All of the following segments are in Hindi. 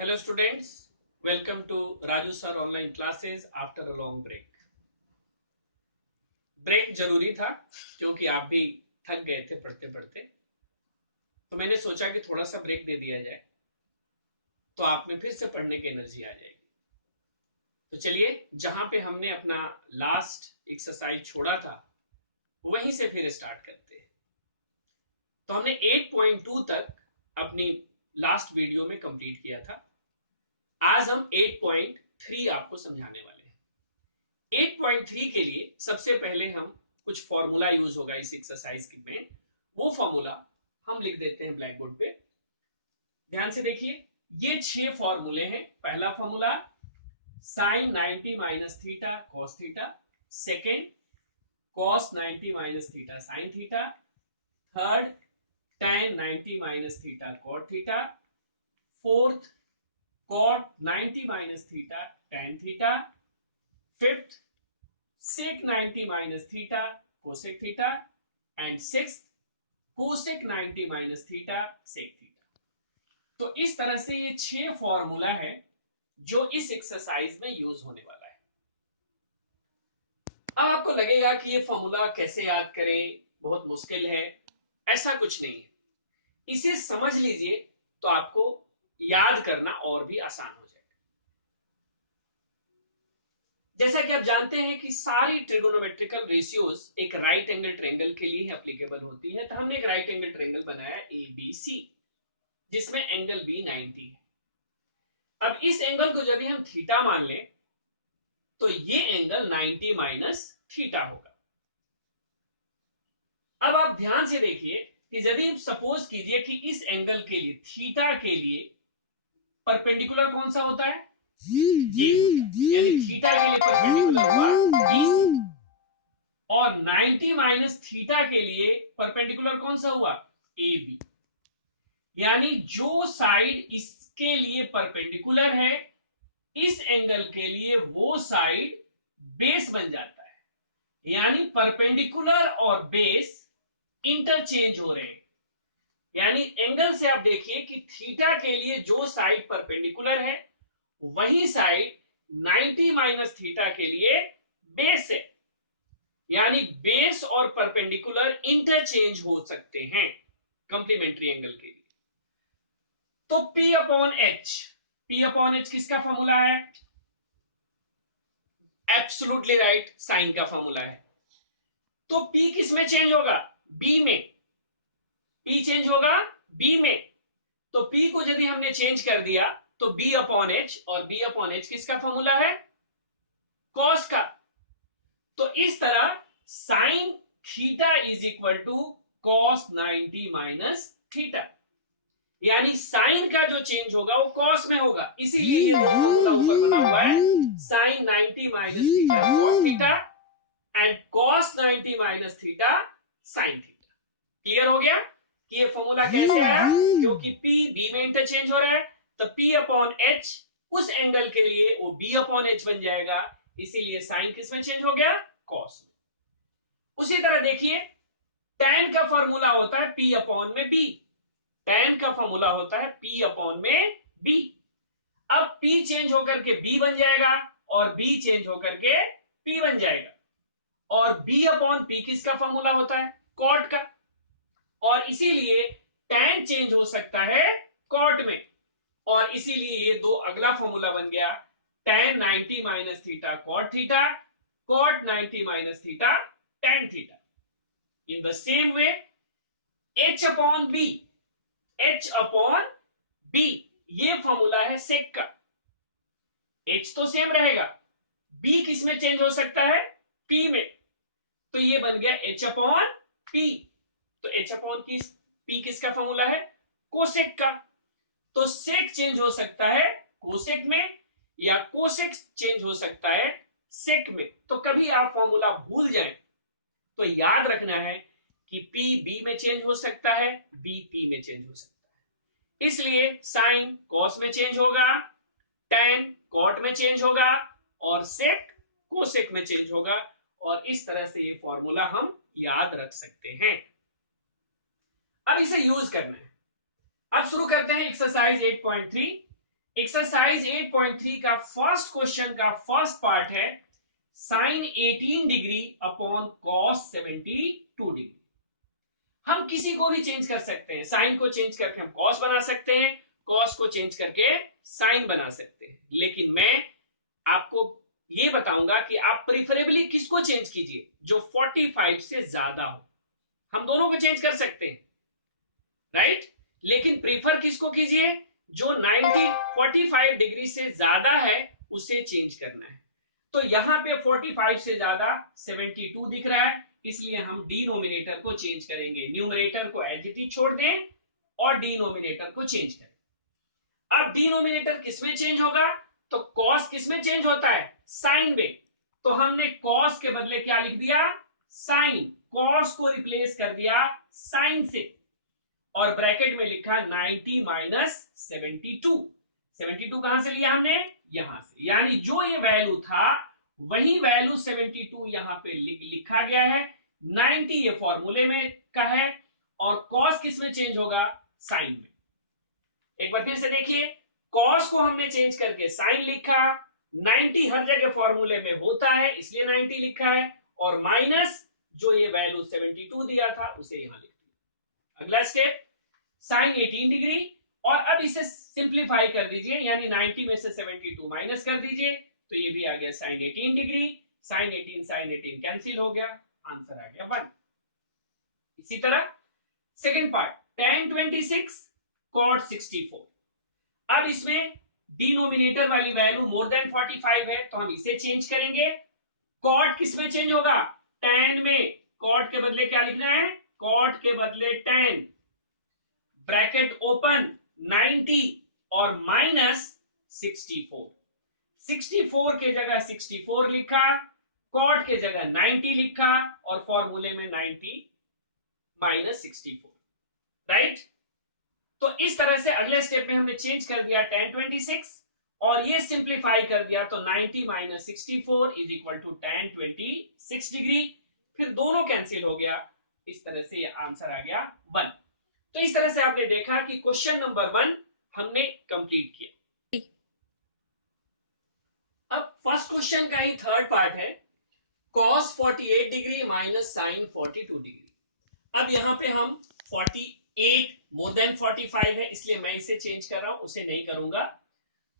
Hello students, welcome to Raju sir online classes after a long break. Break जरूरी था क्योंकि आप भी थक गए थे पढ़ते पढ़ते, तो मैंने सोचा कि थोड़ा सा ब्रेक दे दिया जाए तो आप में फिर से पढ़ने की एनर्जी आ जाएगी। तो चलिए, जहां पे हमने अपना लास्ट एक्सरसाइज छोड़ा था वहीं से फिर स्टार्ट करते हैं। तो हमने 8.2 तक अपनी लास्ट वीडियो में कंप्लीट किया था। आज हम 8.3 आपको समझाने वाले हैं। 8.3 के लिए सबसे पहले हम कुछ फॉर्मूला यूज होगा इस एक्सरसाइज में, वो फॉर्मूला हम लिख देते हैं ब्लैक बोर्ड पे। ध्यान से देखिए, ये 6 फॉर्मूले हैं। पहला formula sine 90 minus theta cos theta, second cos 90 minus theta sine theta, third tan 90 minus theta cot theta, fourth cot 90 minus theta tan theta, fifth sec 90 minus theta cosec theta, and sixth cosec 90 minus theta sec theta। तो इस तरह से ये 6 फॉर्मूला है जो इस एक्सरसाइज में यूज होने वाला है। अब आपको लगेगा कि ये फॉर्मूला कैसे याद करें, बहुत मुश्किल है। ऐसा कुछ नहीं है, इसे समझ लीजिए तो आपको याद करना और भी आसान हो जाएगा। जैसा कि आप जानते हैं कि सारी ट्रिगोनोमेट्रिकल रेशियोज एक राइट एंगल ट्रायंगल के लिए एप्लीकेबल होती है। तो हमने एक राइट एंगल ट्रायंगल बनाया ABC, जिसमें एंगल B 90 है। अब इस एंगल को यदि हम थीटा मान लें तो ये एंगल 90 माइनस थीटा होगा। अब आप ध्यान से देखिए कि यदि हम सपोज कीजिए कि इस एंगल के लिए, थीटा के लिए परपेंडिकुलर कौन सा होता है, ये होता है। यानी थीटा के लिए परपेंडिकुलर हुआ E, और 90 माइनस थीटा के लिए परपेंडिकुलर कौन सा हुआ, AB। यानी जो साइड इसके लिए परपेंडिकुलर है इस एंगल के लिए, वो साइड बेस बन जाता है। यानी परपेंडिकुलर और बेस इंटरचेंज हो रहे हैं। यानी एंगल से आप देखिए कि थीटा के लिए जो साइड परपेंडिकुलर है वही साइड 90 माइनस थीटा के लिए बेस है। यानी बेस और परपेंडिकुलर इंटरचेंज हो सकते हैं कंप्लीमेंट्री एंगल के लिए। तो P अपॉन एच किसका फॉर्मूला है, एब्सोल्युटली राइट, साइन का फॉर्मूला है। तो P किस में चेंज होगा, B में। P चेंज होगा B में, तो P को यदि हमने चेंज कर दिया तो B अपॉन एच, और B अपॉन एच किसका फॉर्मूला है, कॉस का। तो इस तरह sine theta is equal to cos 90 minus theta. यानी साइन का जो चेंज होगा वो कॉस में होगा, इसीलिए ये दो फॉर्मूला ऊपर बना हुआ है, sine 90 minus theta cos theta and cos 90 minus theta sine theta. Clear हो गया कि ये फॉर्मूला कैसे आया, क्योंकि P B में इंटरचेंज हो रहा है, तो P अपॉन एच उस एंगल के लिए वो B अपॉन एच बन जाएगा, इसीलिए साइन किस में चेंज हो गया, कॉस में। उसी तरह देखिए, tan का फॉर्मूला होता है P अपॉन में B। tan का फॉर्मूला होता है P अपॉन में B। अब P चेंज होकर के B बन जाएगा और B चेंज होकर के P बन जाएगा, और B अपॉन P किसका फॉर्मूला होता है, कॉट का, और इसीलिए tan चेंज हो सकता है कॉट में, और इसीलिए ये दो अगला फॉर्मूला बन गया, tan 90 minus theta cot theta, cot 90 minus theta tan theta. In the same way H upon B, H upon B ये फॉर्मूला है सेक का। H तो सेम रहेगा, B किस में चेंज हो सकता है, P में, तो ये बन गया H अपॉन P। तो H अपॉन P किसका फॉर्मूला है, कोसेक का। तो सेक चेंज हो सकता है कोसेक में, या कोसेक चेंज हो सकता है सेक में। तो कभी आप फॉर्मूला भूल जाएं तो याद रखना है कि P B में चेंज हो सकता है, B P में चेंज हो सकता है। इसलिए साइन कॉस में चेंज होगा, tan कॉट में चेंज होगा, और सेक कोसेक में चेंज होगा, और इस तरह से ये फॉर्मूला हम याद रख सकते हैं। अब इसे यूज करना है। अब शुरू करते हैं एक्सरसाइज 8.3। एक्सरसाइज 8.3 का फर्स्ट क्वेश्चन का फर्स्ट पार्ट है sine 18 degree upon cos 72 degree. हम किसी को भी चेंज कर सकते हैं, साइन को चेंज करके हम कॉस बना सकते हैं, कॉस को चेंज करके साइन बना सकते हैं, लेकिन मैं आपको ये बताऊंगा कि आप प्रिफरेबली किसको चेंज कीजिए, जो 45 से ज्यादा हो। हम दोनों को चेंज कर सकते हैं, राइट, लेकिन प्रीफर किसको कीजिए, जो 90 45 डिग्री से ज्यादा है उसे चेंज करना है। तो यहां पे 45 से ज्यादा 72 दिख रहा है, इसलिए हम डिनोमिनेटर को चेंज करेंगे। न्यूमरेटर को एज इट इज छोड़ दें और डिनोमिनेटर को चेंज करें। अब डिनोमिनेटर किसमें चेंज होगा, तो कॉस किसमें चेंज होता है, साइन में। तो हमने कॉस के बदले क्या लिख दिया, साइन, कॉस को रिप्लेस कर दिया साइन से और ब्रैकेट में लिखा 90 माइनस 72। 72 कहां से लिया हमने, यहां से, यानी जो ये वैल्यू था वही वैल्यू 72 यहां पे लिखा गया है। 90 ये फॉर्मूले में का है और कॉस किस में चेंज होगा, साइन में। एक बार फिर से देखिए, कॉस को हमने चेंज करके साइन लिखा, 90 हर जगह फॉर्मूले में होता है इसलिए 90 लिखा है, और माइनस जो ये वैल्यू 72 दिया था उसे यहां लिख दिया। अगला स्टेप साइन 18 डिग्री, और अब इसे सिंप्लीफाई कर दीजिए, यानी 90 में से 72 माइनस कर दीजिए तो ये भी आ गया साइन 18 डिग्री। साइन 18 कैंसिल हो गया, आंसर आ गया 1। इसी तरह सेकंड पार्ट tan 26 cot 64। अब इसमें डिनोमिनेटर वाली वैल्यू मोर देन 45 है तो हम इसे चेंज करेंगे। कॉट किस में चेंज होगा, tan में। कॉट के बदले क्या लिखना है, कॉट के बदले tan, ब्रैकेट ओपन 90 और माइनस 64। 64 के जगह 64 लिखा, कॉट के जगह 90 लिखा और फॉर्मूले में 90 माइनस 64, राइट। तो इस तरह से अगले स्टेप में हमने चेंज कर दिया tan 26 और ये सिंप्लीफाई कर दिया तो 90 माइनस 64 is equal to tan 26 degree. फिर दोनों कैंसिल हो गया, इस तरह से ये आंसर आ गया 1। तो इस तरह से आपने देखा कि क्वेश्चन नंबर 1 हमने कंप्लीट किया। अब फर्स्ट क्वेश्चन का ही थर्ड पार्ट है cos 48 degree minus sine 42 degree. अब यहां पे हम 48 मोर देन 45 है इसलिए मैं इसे चेंज कर रहा हूं, उसे नहीं करूंगा।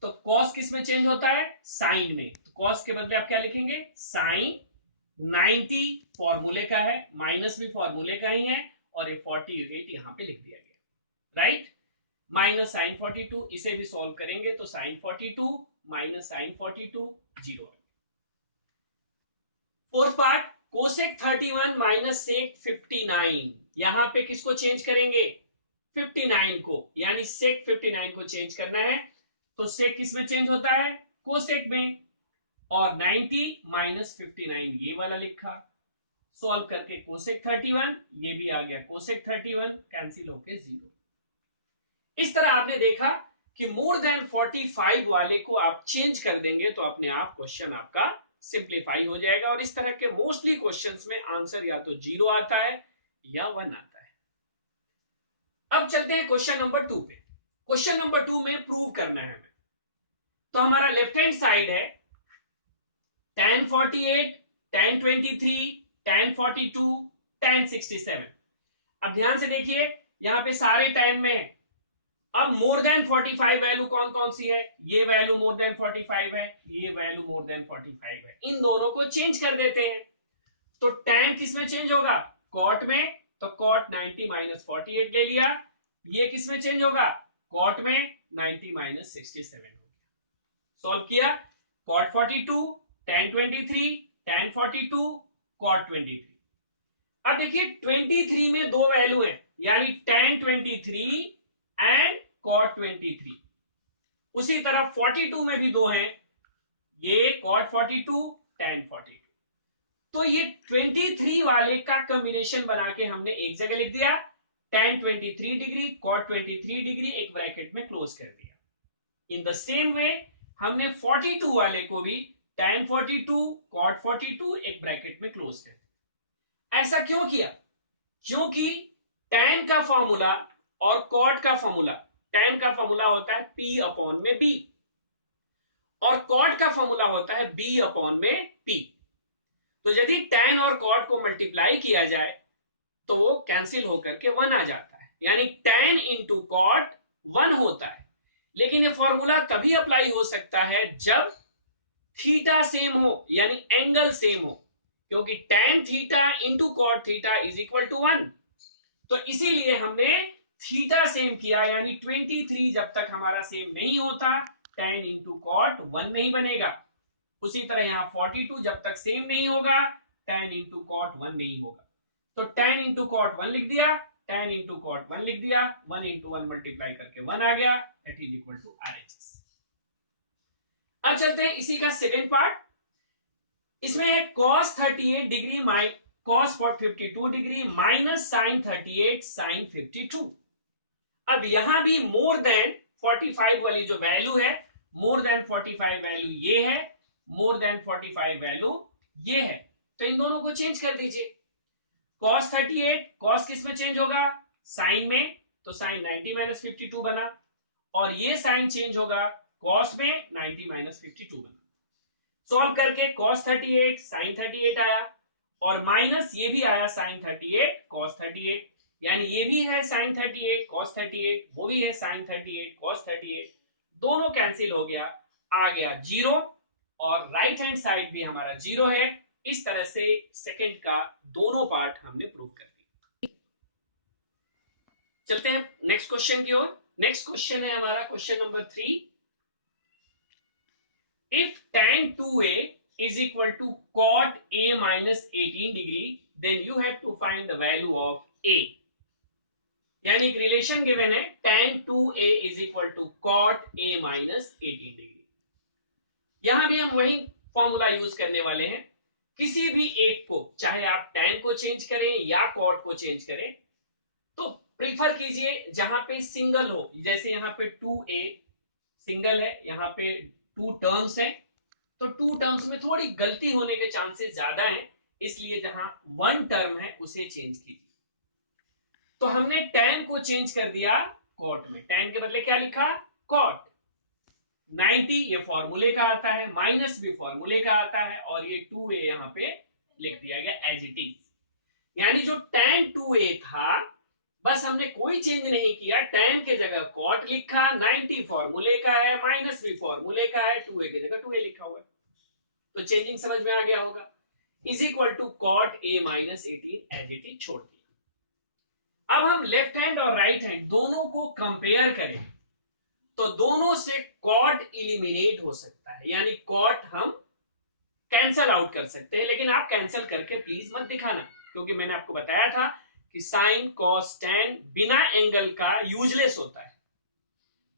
तो cos किस में चेंज होता है, साइन में। तो cos के बदले आप क्या लिखेंगे, साइन 90 फॉर्मूले का है, माइनस भी फॉर्मूले का ही है और ये 48 यहां पे लिख दिया गया, राइट। माइनस साइन 42, इसे भी सॉल्व करेंगे तो sine 42 minus sine 42 zero. Fourth part cosec 31 minus sec 59। यहां पे किसको चेंज करेंगे, 59 को, यानी सेक 59 को चेंज करना है। तो सेक किस में चेंज होता है, कोसेक में, और 90 माइनस 59 ये वाला लिखा, सॉल्व करके कोसेक 31 ये भी आ गया, कोसेक 31 कैंसिल होके 0। इस तरह आपने देखा कि मोर देन 45 वाले को आप चेंज कर देंगे तो अपने आप क्वेश्चन आपका सिंप्लीफाई हो जाएगा, और इस तरह के मोस्टली क्वेश्चंस में आंसर या तो 0 आता है या 1 आता है। अब चलते हैं क्वेश्चन नंबर 2 पे। क्वेश्चन नंबर 2 में प्रूव करना है हमें। तो हमारा लेफ्ट हैंड साइड है tan 48, tan 23, tan 42, tan 67। अब ध्यान से देखिए यहां पे सारे tan में है। अब मोर देन 45 वैल्यू कौन कौन सी है, ये वैल्यू मोर देन 45 है, ये वैल्यू मोर देन 45 है, इन दोनों को चेंज कर देते हैं। तो tan किस में चेंज होगा, cot में। तो cot 90 माइनस 48 ले लिया। ये किस में चेंज होगा, cot में, 90 माइनस 67 हो गया। सॉल्व किया, cot 42, tan 23, tan 42, cot 23। अब देखिए 23 में दो वैल्यू है, यानी tan 23 एंड cot 23। उसी तरह 42 में भी दो हैं, ये cot 42, tan 42। तो ये 23 वाले का कॉम्बिनेशन बना के हमने एक जगह लिख दिया, tan 23 डिग्री cot 23 डिग्री एक ब्रैकेट में क्लोज कर दिया। इन द सेम वे हमने 42 वाले को भी tan 42 cot 42 एक ब्रैकेट में क्लोज कर दिया। ऐसा क्यों किया, क्योंकि tan का फॉर्मूला और cot का फॉर्मूला tan का फॉर्मूला होता है P अपॉन में B और cot का फॉर्मूला होता है B अपॉन में P। तो यदि tan और cot को मल्टीप्लाई किया जाए तो वो कैंसिल होकर के 1 आ जाता है, यानी tan इंटू कॉट 1 होता है। लेकिन ये फॉर्मूला तभी अप्लाई हो सकता है जब थीटा सेम हो, यानी एंगल सेम हो, क्योंकि tan theta into cot theta is equal to 1। तो इसीलिए हमने थीटा सेम किया, यानी 23 जब तक हमारा सेम नहीं होता tan इंटू कॉट 1 नहीं बनेगा। उसी तरह यहां 42 जब तक सेम नहीं होगा tan इंटू कॉट 1 नहीं होगा। तो tan इंटू कॉट 1 लिख दिया, tan इंटू कॉट 1 लिख दिया, 1 इंटू 1 मल्टीप्लाई करके 1 आ गया, that is equal to RHS। अब चलते हैं इसी का सेकंड पार्ट। इसमें है cos 38 degree cos 52 degree minus sin 38 sin 52। अब यहां भी मोर देन 45 वाली जो वैल्यू है, मोर देन 45 वैल्यू ये है, मोर देन 45 वैल्यू ये है, तो इन दोनों को चेंज कर दीजिए। cos 38 cos किस में चेंज होगा, साइन में, तो साइन 90 माइनस 52 बना, और ये साइन चेंज होगा cos में, 90 माइनस 52 बना। सॉल्व करके cos 38 sin 38 आया, और माइनस ये भी आया sin 38 cos 38, यानी ये भी है sin 38 cos 38, वो भी है sin 38 cos 38, दोनों कैंसिल हो गया, आ गया जीरो, और राइट हैंड साइड भी हमारा जीरो है। इस तरह से सेकंड का दोनों पार्ट हमने प्रूव कर दिया। चलते हैं नेक्स्ट क्वेश्चन की ओर। नेक्स्ट क्वेश्चन है हमारा question number 3। If tan 2a is equal to cot a minus 18 degree, then you have to find the value of a। यानी एक रिलेशन गिवन है tan 2a is equal to cot a minus 18 degree। यहां भी हम वही फॉर्मूला यूज करने वाले हैं। किसी भी एक को, चाहे आप tan को चेंज करें या cot को चेंज करें, तो प्रीफर कीजिए जहां पे सिंगल हो। जैसे यहाँ पे 2a सिंगल है, यहाँ पे 2 टर्म्स है, तो 2 टर्म्स में थोड़ी गलती होने के चांसेस ज्यादा हैं, इसलिए जहां 1 टर्म है उसे चेंज कीजिए। तो हमने tan को चेंज कर दिया cot में, tan के बदले क्या लिखा, cot। 90 ये फॉर्मूले का आता है, माइनस भी फॉर्मूले का आता है, और ये 2a यहाँ पे लिख दिया गया एज इट इज। यानी जो tan 2a था, बस हमने कोई चेंज नहीं किया, tan के जगह cot लिखा, 90 फॉर्मूले का है, माइनस भी फॉर्मूले का है, 2a की जगह 2a लिखा हुआ है, तो चेंजिंग समझ में आ गया होगा। Is equal to cot a minus 18 as it is छोड़ दिया। अब हम लेफ्ट हैंड और राइट हैंड दोनों को कंपेयर करें, तो दोनों से cot इलिमिनेट हो सकता है, यानी cot हम कैंसल आउट कर सकते हैं, लेकिन आप कैंसल करके प्लीज मत दिखाना, क्योंकि मैंने आपको बताया था कि साइन कॉस टैन बिना एंगल का यूजलेस होता है।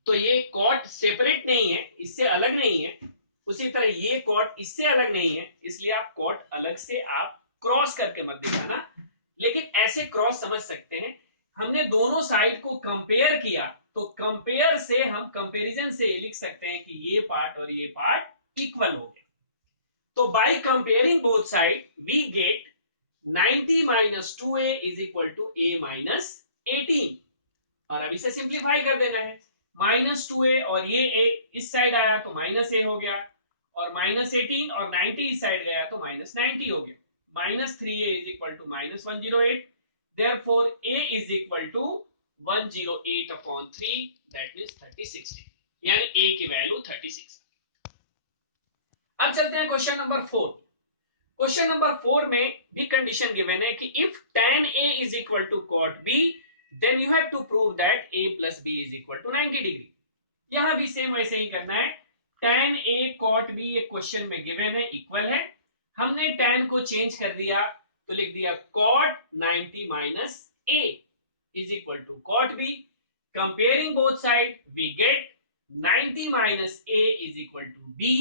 तो ये कॉट सेपरेट नहीं है, इससे अलग नहीं है, उसी तरह ये कॉट इससे अलग नहीं है, इसलिए आप कॉट अलग से आप क्रॉस करके मत दिखाना, लेकिन ऐसे क्रॉस समझ सकते हैं। हमने दोनों साइड को कंपेयर किया, तो कंपेयर से हम कंपैरिजन से लिख सकते हैं कि ये पार्ट और ये पार्ट इक्वल हो गया। तो by comparing both side we get 90 minus 2a is equal to a minus 18, और अब इसे सिंप्लीफाई कर देना है। माइनस 2a और ये a इस साइड आया तो माइनस a हो गया, और माइनस 18 और 90 इस साइड गया तो माइनस 90 हो गया। Minus 3a is equal to minus 108, therefore a is equal to 108 upon 3, that means 36, यानी a की वैल्यू 36। अब चलते हैं क्वेश्चन नंबर 4। क्वेश्चन नंबर 4 में भी कंडीशन गिवन है कि if tan a is equal to cot b, then you have to prove that a plus b is equal to 90 degree. यहां भी सेम वैसे ही करना है, tan a cot b एक क्वेश्चन में गिवन है, इक्वल है, हमने tan को चेंज कर दिया, तो लिख दिया cot 90 minus a is equal to cot b। Comparing both side we get 90 minus a is equal to b।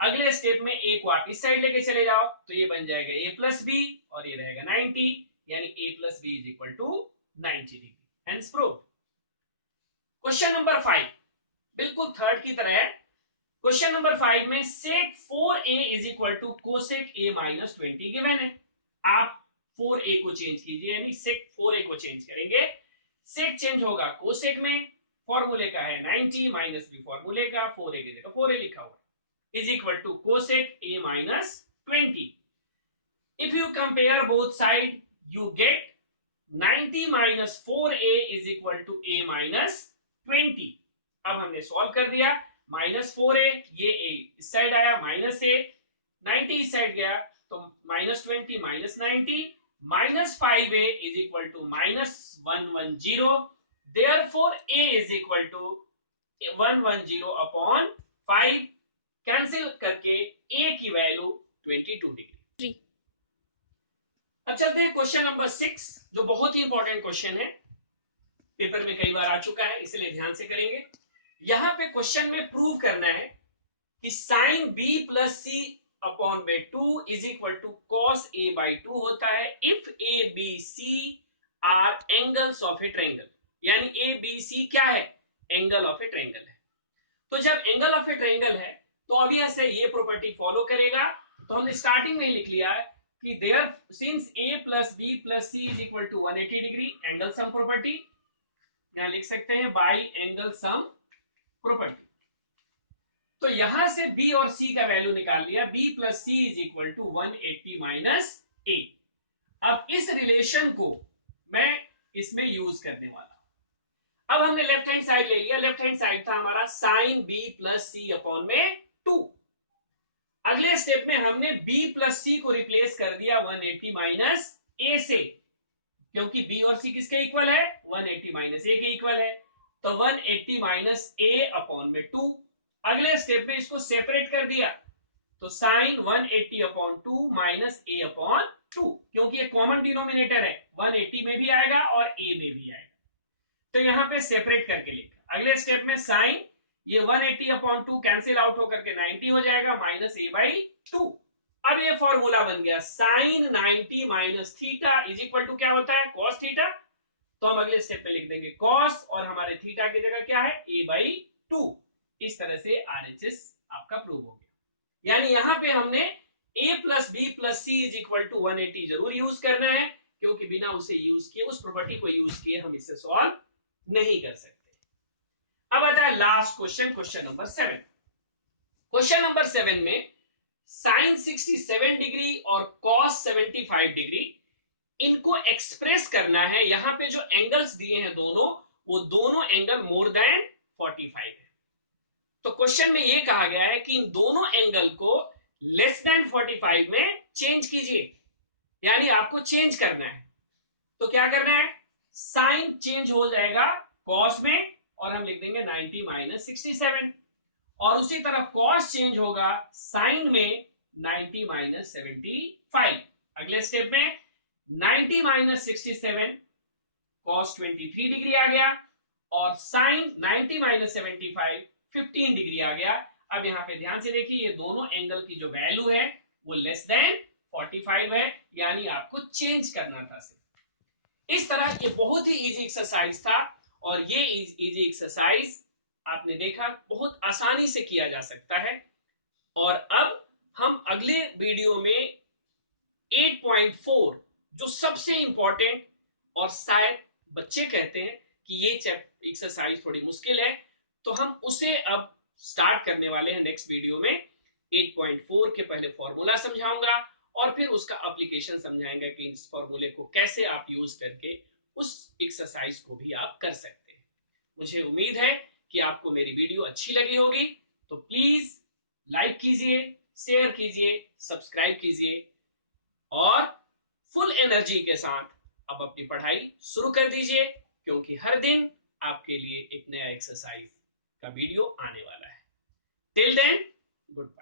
अगले स्टेप में a को आप इस साइड लेके चले जाओ, तो ये बन जाएगा a प्लस बी, और ये रहेगा 90, यानी a plus B is equal to 90 degree. Hence prove. Question number 5 बिल्कुल थर्ड की तरह है। क्वेश्चन नंबर 5 में sec 4a is equal to cosec a minus 20 given है। आप 4a को चेंज कीजिए, यानी sec 4a को चेंज करेंगे, sec चेंज होगा cosec में, फॉर्मूले का है 90 माइनस बी फॉर्मूले का 4a की जगह 4a लिखा हुआ is equal to cosec a minus 20. If you compare both sides, you get 90 minus 4a is equal to a minus 20. अब हमने सॉल्व कर दिया. माइनस 4a, ये a इस साइड आया, माइनस a, 90 इस साइड गया तो minus 20 minus 90, minus 5a is equal to minus 110. Therefore a is equal to 110 upon 5. Cancel करके a की वैल्यू 22 डिग्री. अब चलते हैं क्वेश्चन नंबर 6 जो बहुत ही इंपॉर्टेंट क्वेश्चन है, पेपर में कई बार आ चुका है इसलिए ध्यान से करेंगे. यहां पे क्वेश्चन में प्रूव करना है कि sine B plus C upon by 2 is equal to cos A by 2 होता है if A B C are angles of a triangle. यानी ए बी सी क्या है? एंगल ऑफ ए ट्रायंगल है. तो जब एंगल ऑफ ए ट्रायंगल है तो ऑब्वियस है ये प्रॉपर्टी फॉलो करेगा. तो हमने स्टार्टिंग में लिख लिया है कि there since a plus B plus C is equal to 180 degree angle sum property, यहां लिख सकते हैं बाई एंगल सम प्रॉपर्टी. तो यहां से b और c का वैल्यू निकाल लिया. b plus C is equal to 180 minus a. अब इस रिलेशन को मैं इसमें यूज करने वाला हूं. अब हमने लेफ्ट हैंड साइड ले लिया. लेफ्ट हैंड साइड था हमारा sign b plus C upon में 2. अगले स्टेप में हमने b प्लस सी को रिप्लेस कर दिया 180 माइनस a से, क्योंकि b और c किसके इक्वल है? 180 माइनस a के इक्वल है. तो 180 माइनस a अपॉन में 2. अगले स्टेप में इसको सेपरेट कर दिया तो sine 180 upon 2 minus a upon 2, क्योंकि ये कॉमन डिनोमिनेटर है, 180 में भी आएगा और a में भी आएगा. तो यहां पे सेपरेट करके लिखा. अगले स्टेप में साइन ये 180 अपॉन 2 कैंसिल आउट होकर के 90 हो जाएगा माइनस a बाई 2. अब ये फॉर्मूला बन गया sine 90 minus theta is equal to क्या होता है? Cos theta. तो हम अगले स्टेप में लिख देंगे कॉस और हमारे थीटा की जगह क्या है? a by 2. इस तरह से RHS आपका प्रूव हो गया. यानी यहां पे हमने a plus B plus C is equal to 180 जरूर यूज करना है, क्योंकि बिना उसे यूज किए, उस प्रॉपर्टी को यूज किए हम इसे सॉल्व नहीं कर सकते. अब आता है last question, question number 7. Question number 7 में साइन 67 डिग्री और कॉस 75 डिग्री इनको एक्सप्रेस करना है. यहां पे जो एंगल्स दिए हैं दोनों, वो दोनों एंगल मोर देन 45 है. तो क्वेश्चन में ये कहा गया है कि इन दोनों एंगल को लेस देन 45 में चेंज कीजिए. यानी आपको चेंज करना है. तो क्या करना है? साइन चेंज हो जाएगा कॉस में और हम लिख देंगे 90 माइनस 67, और उसी तरह कॉस चेंज होगा साइन में 90 माइनस 75. अगले स्टेप में 90 माइनस 67 कॉस 23 डिग्री आ गया और साइन 90 माइनस 75 15 डिग्री आ गया. अब यहां पे ध्यान से देखिए ये दोनों एंगल की जो वैल्यू है वो लेस देन 45 है, यानी आपको चेंज करना था. इस तरह ये बहुत ही इजी एक्सरसाइज था और ये इजी एक्सरसाइज आपने देखा बहुत आसानी से किया जा सकता है. और अब हम अगले वीडियो में 8.4 जो सबसे इंपॉर्टेंट और शायद बच्चे कहते हैं कि ये एक्सरसाइज थोड़ी मुश्किल है, तो हम उसे अब स्टार्ट करने वाले हैं नेक्स्ट वीडियो में. 8.4 के पहले फॉर्मूला समझाऊंगा और फिर उसका एप्लीकेशन समझाएंगे कि इस फॉर्मूले को कैसे आप यूज करके उस एक्सरसाइज को भी आप कर सकते हैं. मुझे उम्मीद है कि आपको मेरी वीडियो अच्छी लगी होगी. तो प्लीज लाइक कीजिए, शेयर कीजिए, सब्सक्राइब कीजिए और फुल एनर्जी के साथ अब अपनी पढ़ाई शुरू कर दीजिए, क्योंकि हर दिन आपके लिए एक नया एक्सरसाइज का वीडियो आने वाला है. Till then, good bye.